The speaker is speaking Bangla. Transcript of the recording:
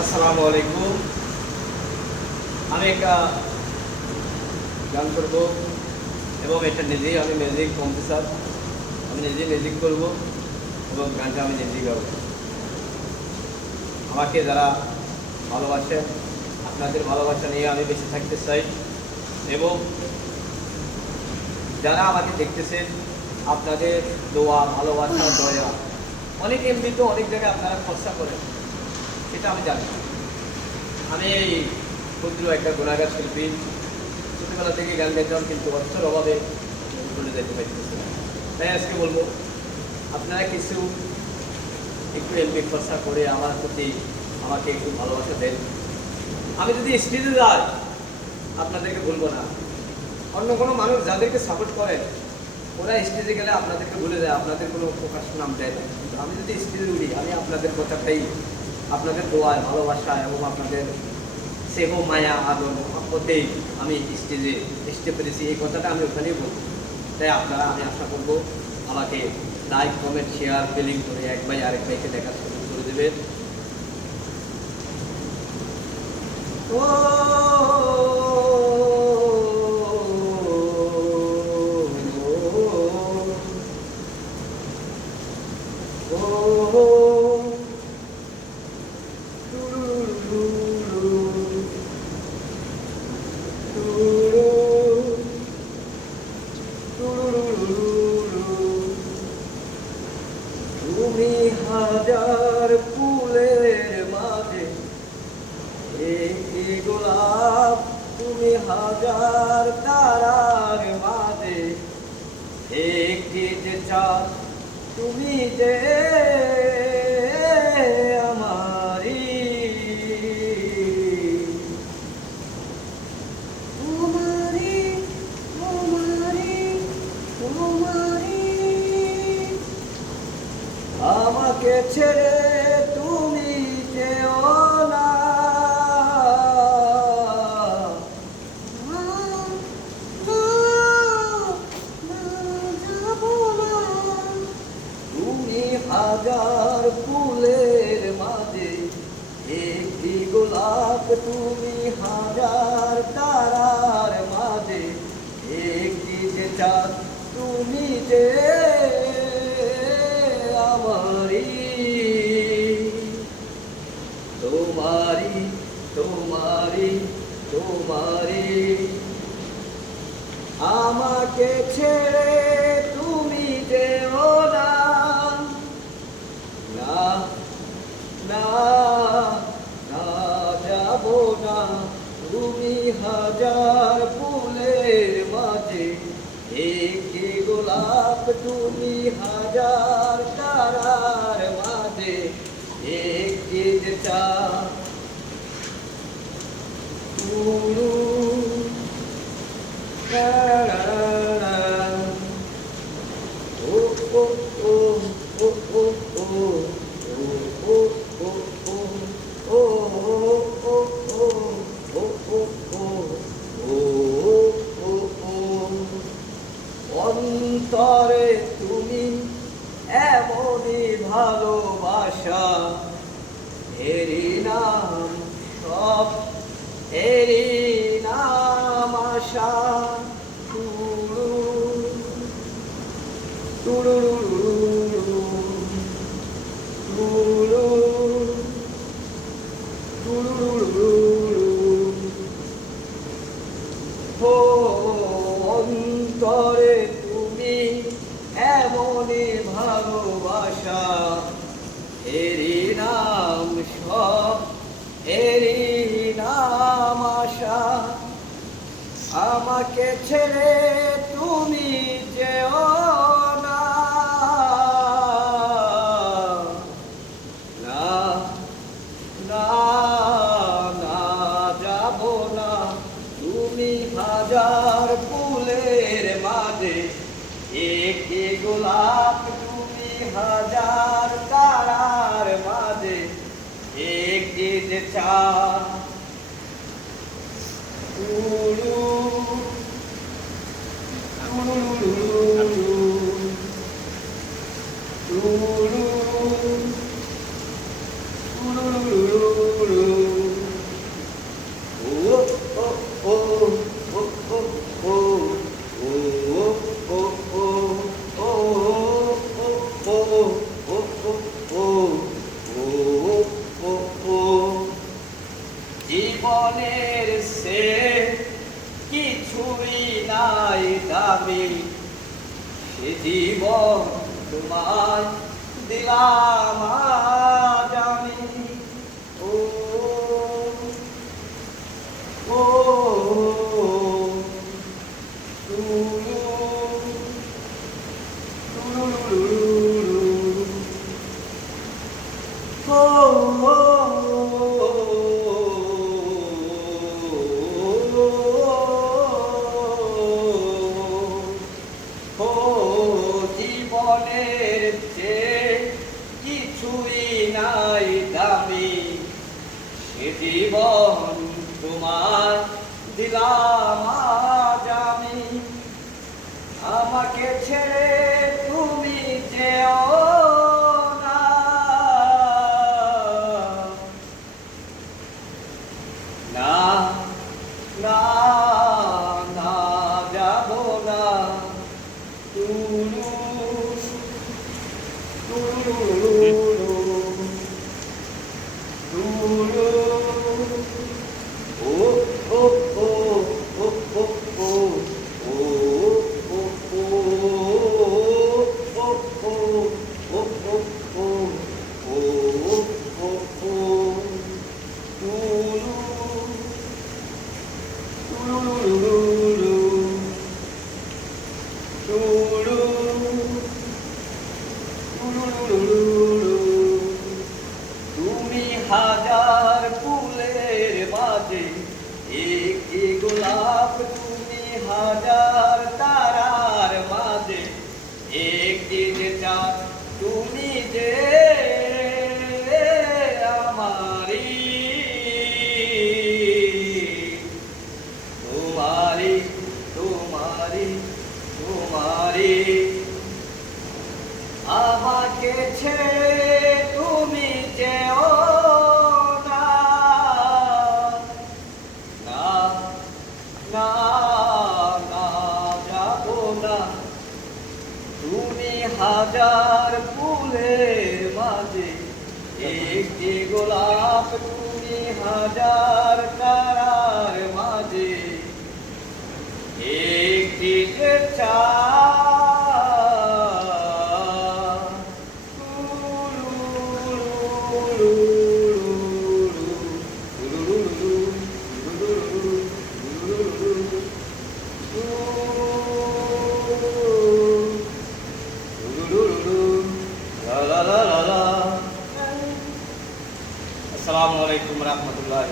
আসসালামু আলাইকুম। আমি একটা গান করব এবং এটা নিজেই আমি মিউজিক কম্পোজার। আমি নিজেই মিউজিক করব এবং গানটা আমি নিজেই গাবো। আমাকে যারা ভালোবাসে, আপনাদের ভালোবাসা নিয়ে আমি বেঁচে থাকতে চাই এবং যারা আমাকে দেখতেছেন আপনাদের দোয়া, ভালোবাসা, দয়া, অনেক এমবি তো অনেক জায়গায় আপনারা খরচা করেন, সেটা আমি জানি। আমি এই ক্ষুদ্র একটা গুণাগার শিল্পী, ছোটোবেলা থেকে গান গাইতাম কিন্তু অর্থের অভাবে চলে যেতে পারতেছি না। তাই আজকে বলবো আপনারা কিছু একটু এমবি খরচা করে আমার প্রতি আমাকে একটু ভালোবাসা দেন। আমি যদি স্টেজে যাই আপনাদেরকে বলবো না। অন্য কোনো মানুষ যাদেরকে সাপোর্ট করেন ওরা স্টেজে গেলে আপনাদেরকে ভুলে যায়, আপনাদের কোনো প্রকাশ নাম দেয় না। কিন্তু আমি যদি স্টেজে উঠি আমি আপনাদের কথাটাই, আপনাদের দোয়ায়, ভালোবাসা এবং আপনাদের স্নেহ, মায়া, আদর, মহব্বতেই আমি স্টেজে আসতে পেরেছি। এই কথাটা আমি ওখানেই বলবো। তাই আপনারা, আমি আশা করবো আমাকে লাইক, কমেন্ট, শেয়ার, ফিলিং করে এক ভাই আরেক ভাইকে দেখা শুরু করে দেবেন। তুমি হাজার ফুলের মাঝে একটি গোলাপ, তুমি হাজার তারার মাঝে একটি যে চাঁদ, তুমি যে আমারি। তোমারি, তোমারি, তোমারি, আমাকে ছেড়ে তুমি যেও না। তুমি হাজার ফুলের মাঝে একটি গোলাপ, তুমি হাজার তারার মাঝে একটি যে চাঁদ, তুমি যে আমারি। তোমারি, তোমারি, তোমারি, আমাকে ছেড়ে তুমি যেও না। না, না, না, যাব না। তুমি হাজার ফুলের মাঝে একটি গোলাপ, তুমি হাজার তারার মাঝে একটি যে চাঁদ। অন্তরে তুমি এমনই ভালোবাসা, এরই নাম সব, এরই নাম আশা। ও অন্তরে তুমি এমনই ভালোবাসা, এরই নাম সব, এরই নাম আশা। আমাকে ছেড়ে তুমি যেও না। না, না, না, যাব না। তুমি হাজার ফুলের মাঝে একটি গোলাপ, তুমি হাজার তারার মাঝে একটি যে চাঁদ। জীবন তোমায় দিলাম আজ আমি। ও ও জীবনের চেয়ে কিছুই নাই দামি, এ জীবন তোমার দিলাম আজ আমি। আমাকে ছেড়ে তুমি যেও না, না না না যাব না। টুলু টুলু টুলু ও ও ও ও ও ও ও তুমি হাজার ফুলের মাঝে একটি গোলাপ, তুমি হাজার তারার মাঝে একটি যে চাঁদ, তুমি যে আমারি, তোমারি তোমারি তোমারি। আমাকে ছেড়ে তুমি যেও না, না না না যাব না। তুমি হাজার ফুলের মাঝে একটি গোলাপ, তুমি হাজার তারার মাঝে একটি যে চাঁদ। আসসালামু আলাইকুম রহমতুল্লাহ।